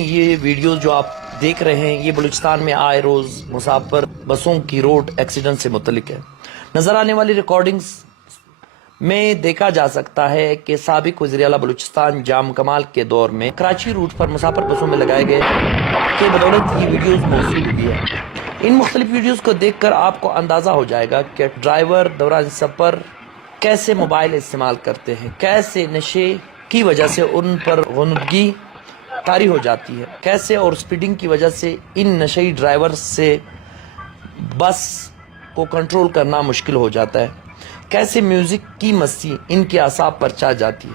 یہ ویڈیوز جو آپ دیکھ رہے ہیں یہ بلوچستان میں آئے روز مسافر بسوں کی روڈ ایکسیڈنٹ سے متعلق ہے۔ نظر آنے والی ریکارڈنگز میں دیکھا جا سکتا ہے کہ سابق وزیر اعلیٰ بلوچستان جام کمال کے دور میں کراچی روٹ پر مسافر بسوں میں لگائے گئے کے بدولت یہ ویڈیوز موصول ہوئی ہے۔ ان مختلف ویڈیوز کو دیکھ کر آپ کو اندازہ ہو جائے گا کہ ڈرائیور دوران سفر کیسے موبائل استعمال کرتے ہیں، کیسے نشے کی وجہ سے ان پر غنودگی طاری ہو جاتی ہے، کیسے اور سپیڈنگ کی وجہ سے ان نشئی ڈرائیور سے بس کو کنٹرول کرنا مشکل ہو جاتا ہے، کیسے میوزک کی مستی ان کے اعصاب پر چڑھ جاتی ہے،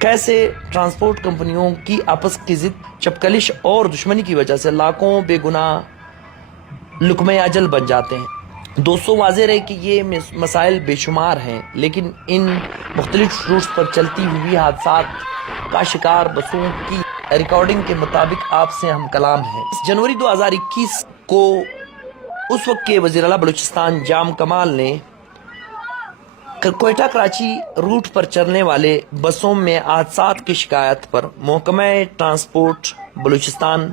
کیسے ٹرانسپورٹ کمپنیوں کی آپس کی ضد، چپکلش اور دشمنی کی وجہ سے لاکھوں بے گناہ لقمہ اجل بن جاتے ہیں۔ دوستوں، واضح رہے کہ یہ مسائل بے شمار ہیں، لیکن ان مختلف روٹس پر چلتی ہوئی حادثات کا شکار بسوں کی ریکارڈنگ کے مطابق آپ سے ہم کلام ہیں۔ جنوری 2021 کو اس وقت کے وزیر اعلیٰ بلوچستان جام کمال نے کوئٹہ کراچی روٹ پر چلنے والے بسوں میں حادثات کی شکایت پر محکمہ ٹرانسپورٹ بلوچستان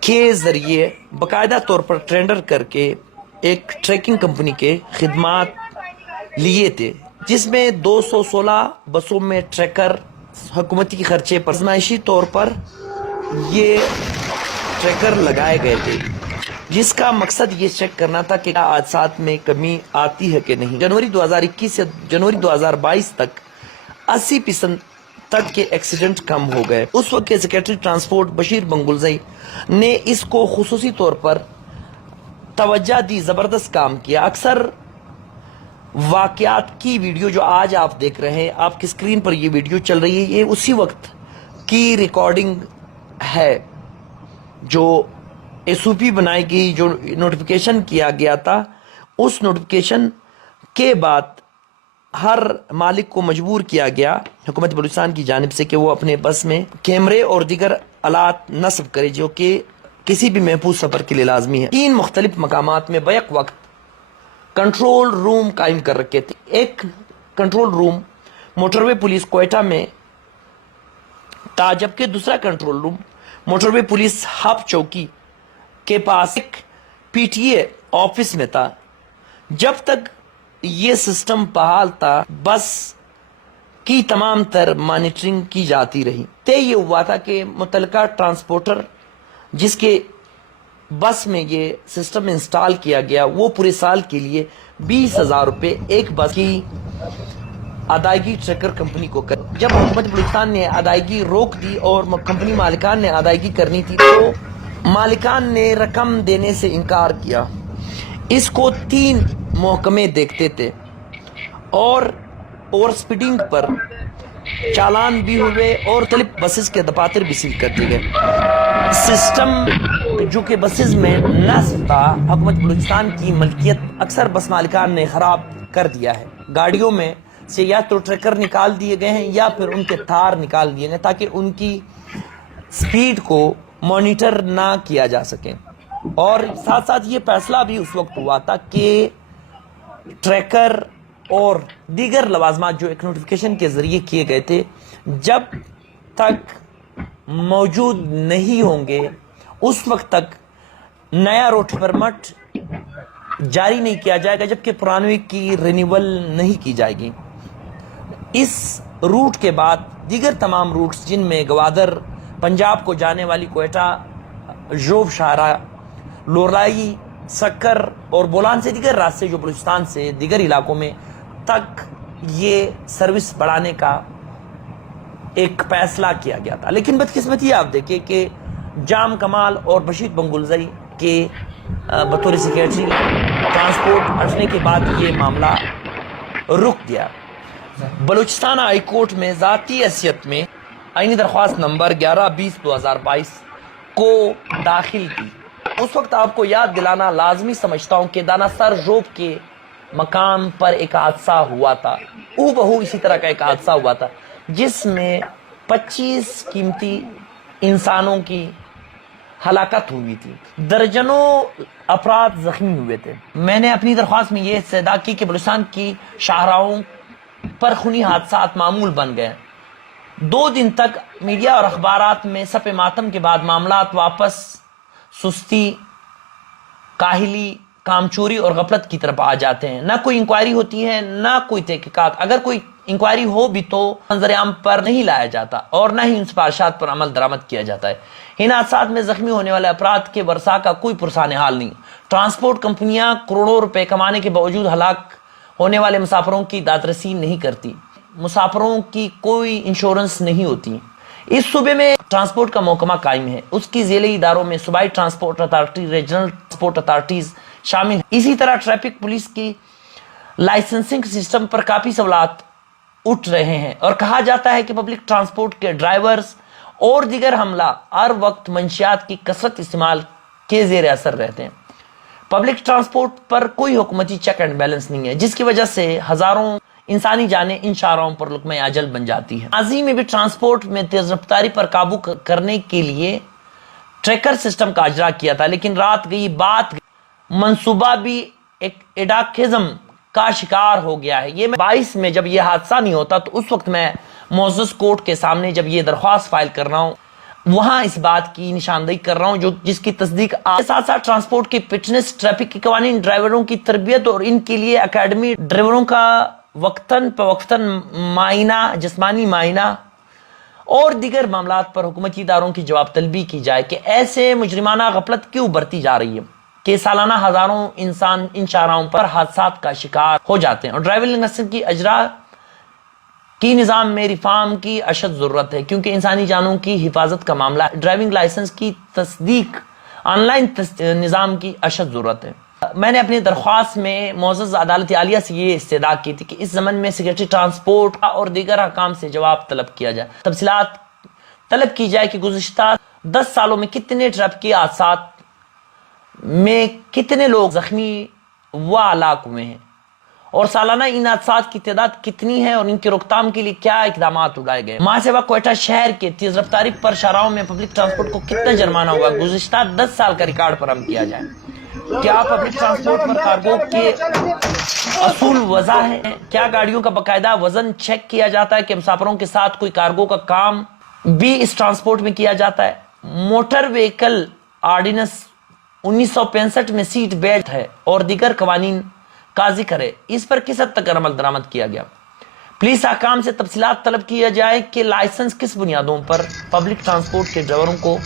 کے ذریعے باقاعدہ طور پر ٹینڈر کر کے ایک ٹریکنگ کمپنی کے خدمات لیے تھے، جس میں 216 بسوں میں ٹریکر حکومتی خرچے پر آزمائشی طور پر یہ ٹریکر لگائے گئے تھے، جس کا مقصد یہ چیک کرنا تھا کہ حادثات میں کمی آتی ہے کہ نہیں۔ جنوری 2021 سے جنوری 2022 تک 80% تک کے ایکسیڈنٹ کم ہو گئے۔ اس وقت کے سیکریٹری ٹرانسپورٹ بشیر بنگلزئی نے اس کو خصوصی طور پر توجہ دی، زبردست کام کیا۔ اکثر واقعات کی ویڈیو جو آج آپ دیکھ رہے ہیں، آپ کی اسکرین پر یہ ویڈیو چل رہی ہے، یہ اسی وقت کی ریکارڈنگ ہے جو ایس او پی بنائی گئی، جو نوٹیفیکیشن کیا گیا تھا۔ اس نوٹیفیکیشن کے بعد ہر مالک کو مجبور کیا گیا حکومت بلوچستان کی جانب سے کہ وہ اپنے بس میں کیمرے اور دیگر آلات نصب کرے، جو کہ کسی بھی محفوظ سفر کے لیے لازمی ہے۔ 3 مختلف مقامات میں بیک وقت کنٹرول روم قائم کر رکھے تھے۔ ایک کنٹرول روم موٹر وے پولیس کوئٹہ میں تھا، جبکہ دوسرا کنٹرول روم موٹر وے پولیس ہب چوکی کے پاس ایک پی ٹی اے آفس میں تھا۔ جب تک یہ سسٹم بحال تھا، بس کی تمام تر مانیٹرنگ کی جاتی رہی۔ طے یہ ہوا تھا کہ متعلقہ ٹرانسپورٹر جس کے بس میں یہ سسٹم انسٹال کیا گیا، وہ پورے سال کے لیے 20,000 روپے ایک بس کی ادائیگی ٹریکر کمپنی کو کر۔ جب حکومت بلوچستان نے ادائیگی روک دی اور کمپنی مالکان نے ادائیگی کرنی تھی، تو مالکان نے رقم دینے سے انکار کیا۔ اس کو 3 محکمے دیکھتے تھے اور اوور سپیڈنگ پر چالان بھی ہوئے اور مختلف بسز کے دفاتر بھی سیل کر دیے گئے۔ سسٹم جو کہ بسز میں نصب تھا، حکومت بلوچستان کی ملکیت، اکثر بس مالکان نے خراب کر دیا ہے۔ گاڑیوں میں سے یا تو ٹریکر نکال دیے گئے ہیں یا پھر ان کے تار نکال دیے گئے تاکہ ان کی سپیڈ کو مانیٹر نہ کیا جا سکے۔ اور ساتھ ساتھ یہ فیصلہ بھی اس وقت ہوا تھا کہ ٹریکر اور دیگر لوازمات جو ایک نوٹیفیکیشن کے ذریعے کیے گئے تھے، جب تک موجود نہیں ہوں گے اس وقت تک نیا روٹ پرمٹ جاری نہیں کیا جائے گا، جبکہ پرانے کی رینیول نہیں کی جائے گی۔ اس روٹ کے بعد دیگر تمام روٹس جن میں گوادر پنجاب کو جانے والی کوئٹہ، ژوب شاہراہ، لورائی، سکر اور بولان سے دیگر راستے جو بلوچستان سے دیگر علاقوں میں تک یہ سروس بڑھانے کا ایک فیصلہ کیا گیا تھا۔ لیکن بدقسمتی آپ دیکھیں کہ جام کمال اور بشیر بنگلزئی کے بطور سیکریٹری ٹرانسپورٹ ہٹنے کے بعد یہ معاملہ رک گیا۔ بلوچستان ہائی کورٹ میں ذاتی حیثیت میں آئینی درخواست نمبر 11/20/2022 کو داخل کی۔ اس وقت آپ کو یاد دلانا لازمی سمجھتا ہوں کہ دانا سر ژوب کے مقام پر ایک حادثہ ہوا تھا، بہو اسی طرح کا ایک حادثہ ہوا تھا، جس میں 25 قیمتی انسانوں کی ہلاکت ہوئی تھی، درجنوں افراد زخمی ہوئے تھے۔ میں نے اپنی درخواست میں یہ استدعا کی کہ بلوچستان کی شاہراہوں پر خونی حادثات معمول بن گئے، 2 दिन तक मीडिया और अखबारात में सपे मातम के बाद मामलात वापस सुस्ती, काहिली, कामचोरी और गफलत की तरफ आ जाते हैं। ना कोई इंक्वायरी होती है, ना कोई तहकीकात। अगर कोई इंक्वायरी हो भी तो मंजर-ए-आम पर नहीं लाया जाता और ना ही उन सिफारिशात पर अमल दरामद किया जाता है। इन हादसात में जख्मी होने वाले अफराद के वर्सा का कोई पुरसान हाल नहीं। ट्रांसपोर्ट कंपनियां करोड़ों रुपए कमाने के बावजूद हलाक होने वाले मुसाफिरों की दादरसी नहीं करती। मुसाफिरों की कोई इंश्योरेंस नहीं होती। इस सूबे में ट्रांसपोर्ट का महकमा कायम है, उसकी ज़ेली इदारों में सूबाई transport authority, regional transport authorities शामिल हैं। इसी तरह ट्रैफिक पुलिस की लाइसेंसिंग सिस्टम पर काफ़ी सवालात उठ रहे हैं और कहा जाता है कि पब्लिक ट्रांसपोर्ट के ड्राइवर्स और दीगर हमला हर वक्त मंशियात की कसरत इस्तेमाल के जेर असर रहते हैं। पब्लिक ट्रांसपोर्ट पर कोई हुकूमती चेक एंड बैलेंस नहीं है, जिसकी वजह से हजारों इंसानी जानें इन शाहराहों पर लुक़्मा अजल बन जाती है। माजी में भी ट्रांसपोर्ट में तेज रफ्तारी पर काबू करने के लिए ट्रैकर सिस्टम का अजरा किया था, लेकिन रात गई बात मंसूबा भी एक एडाकिज्म का शिकार हो गया है। ये 22 में जब ये हादसा नहीं होता तो उस वक्त मैं मोअज़्ज़ज़ कोर्ट के सामने जब ये दरख्वास्त फाइल कर रहा हूँ, वहां इस बात की निशानदेही कर रहा हूं जिसकी तस्दीक साथ साथ ट्रांसपोर्ट की फिटनेस, ट्रैफिक के कवानीन, ड्राइवरों की तरबियत और इनके लिए अकेडमी, ड्राइवरों का वक्तन फवक्तन मायना, जिस्मानी मायना और दीगर मामलात पर हुकूमती इदारों की जवाब तलबी की जाए कि ऐसे मुजरिमाना गफलत क्यों बढ़ती जा रही है कि सालाना हजारों इंसान इन शाहराहों पर हादसात का शिकार हो जाते हैं और ड्राइविंग लाइसेंस की अजरा की निज़ाम में रिफॉर्म की अशद ज़रूरत है, क्योंकि इंसानी जानों की हिफाजत का मामला। ड्राइविंग लाइसेंस की तस्दीक ऑनलाइन निज़ाम की अशद ज़रूरत है। मैंने अपनी दरख्वास्त में मोअज़्ज़ज़ अदालत आलिया से ये इस्तेदा की थी कि इस ज़मन में सेक्रेटरी ट्रांसपोर्ट और दीगर हकाम से जवाब तलब किया जाए, तफसीलात तलब की जाए कि गुज़िश्ता 10 सालों में कितने ट्रैफिक हादसात में कितने लोग जख्मी व हलाक हुए हैं और सालाना इन हादसात की तादाद कितनी है और इनकी रोकथाम के लिए क्या इकदाम उठाए गए। महासेवा क्वेटा शहर के तेज रफ्तारी पर शाहराहों में पब्लिक ट्रांसपोर्ट को कितना जुर्माना हुआ, गुज़िश्ता 10 साल का रिकॉर्ड पर हम किया जाए। क्या पब्लिक ट्रांसपोर्ट पर कार्गो के असूल वज़ा है? क्या गाड़ियों का बाकायदा वजन चेक किया जाता है कि मुसाफिरों के साथ कोई कार्गो का काम भी इस ट्रांसपोर्ट में किया जाता है? मोटर व्हीकल ऑर्डिनेंस 1965 में सीट बेल्ट है और दीगर कवानीन का जिक्र है, इस पर किस हद तक अमल दरामद किया गया? पुलिस हकाम से तफसीलात तलब किया जाए कि लाइसेंस किस बुनियादों पर पब्लिक ट्रांसपोर्ट के ड्राइवरों को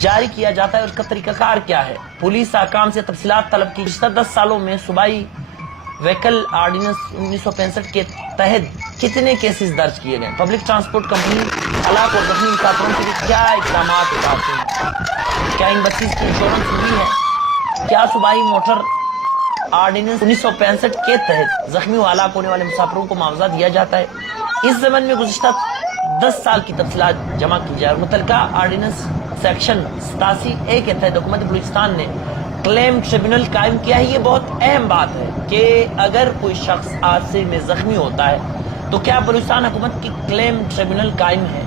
जारी किया जाता है और उसका तरीकाकार क्या है। पुलिस हकाम से तफसीलात तलब की 10 सालों में सूबाई व्हीकल ऑर्डिनेंस 1965 के तहत कितने केसेस दर्ज किए गए। पब्लिक ट्रांसपोर्ट कंपनी हलाक और जख्मी मुसाफिरों के लिए क्या इक़दाम उठाती हैं? क्या इन बसेस की इंश्योरेंस हुई है? क्या सूबाई मोटर ऑर्डिनेंस 1965 के तहत जख्मी व हलाक होने वाले मुसाफिरों को मुआवजा दिया जाता है? इस ज़मन में गुज़िश्ता 10 साल की तफसीलात जमा की जाए। मुतलका ऑर्डिनेंस सेक्शन 87A के तहत हुकूमत बलूचिस्तान ने क्लेम ट्रिब्यूनल कायम किया है। ये बहुत अहम बात है कि अगर कोई शख्स हादसे में जख्मी होता है तो क्या बलूचिस्तान हुकूमत की क्लेम ट्रिब्यूनल कायम है?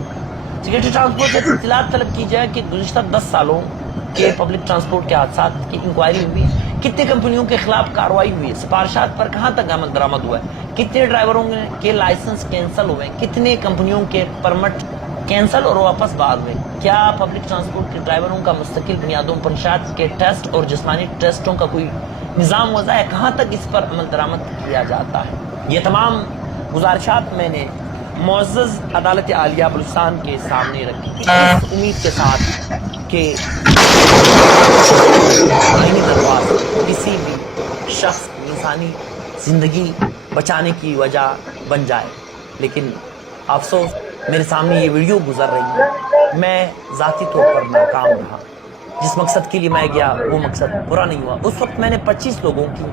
सेक्रेटरी ट्रांसपोर्ट से तफसीलात तलब की जाए कि गुज़िश्ता 10 सालों के पब्लिक ट्रांसपोर्ट के हादसात की इंक्वायरी हुई, कितने कंपनियों के खिलाफ कार्रवाई हुई है, सिफारिशात पर कहां तक अमल दरामद हुआ है, कितने ड्राइवरों के लाइसेंस कैंसिल हुए, कितने कंपनियों के परमिट कैंसिल और वापस बहाल हुए, क्या पब्लिक ट्रांसपोर्ट के ड्राइवरों का मुस्तकिल बुनियादों पर शायद के टेस्ट और जिस्मानी टेस्टों का कोई निज़ाम वज़ा है, कहाँ तक इस पर अमल दरामद किया जाता है। ये तमाम गुजारिशात मैंने मुअज़्ज़ज़ अदालत आलिया बलूचिस्तान के सामने रखी इस उम्मीद के साथ कि आईनी दरख्वास्त किसी भी शख्स की इंसानी ज़िंदगी बचाने की वजह बन जाए, लेकिन अफसोस मेरे सामने ये वीडियो गुजर रही है, मैं ज़ाती तौर पर नाकाम रहा। जिस मकसद के लिए मैं गया वो मकसद पूरा नहीं हुआ। उस वक्त मैंने 25 लोगों की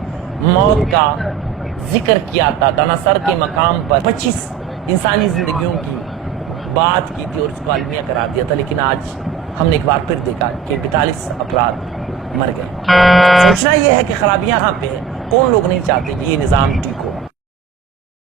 मौत का जिक्र किया था, तनासर के मकाम पर 25 इंसानी ज़िंदगियों की बात की थी और उसको अलमिया करा दिया था, लेकिन आज हमने एक बार फिर देखा कि 42 अफराद मर गए। सोचना यह है कि खराबियां कहाँ पे है। कौन लोग नहीं चाहते कि ये निज़ाम ठीक हो।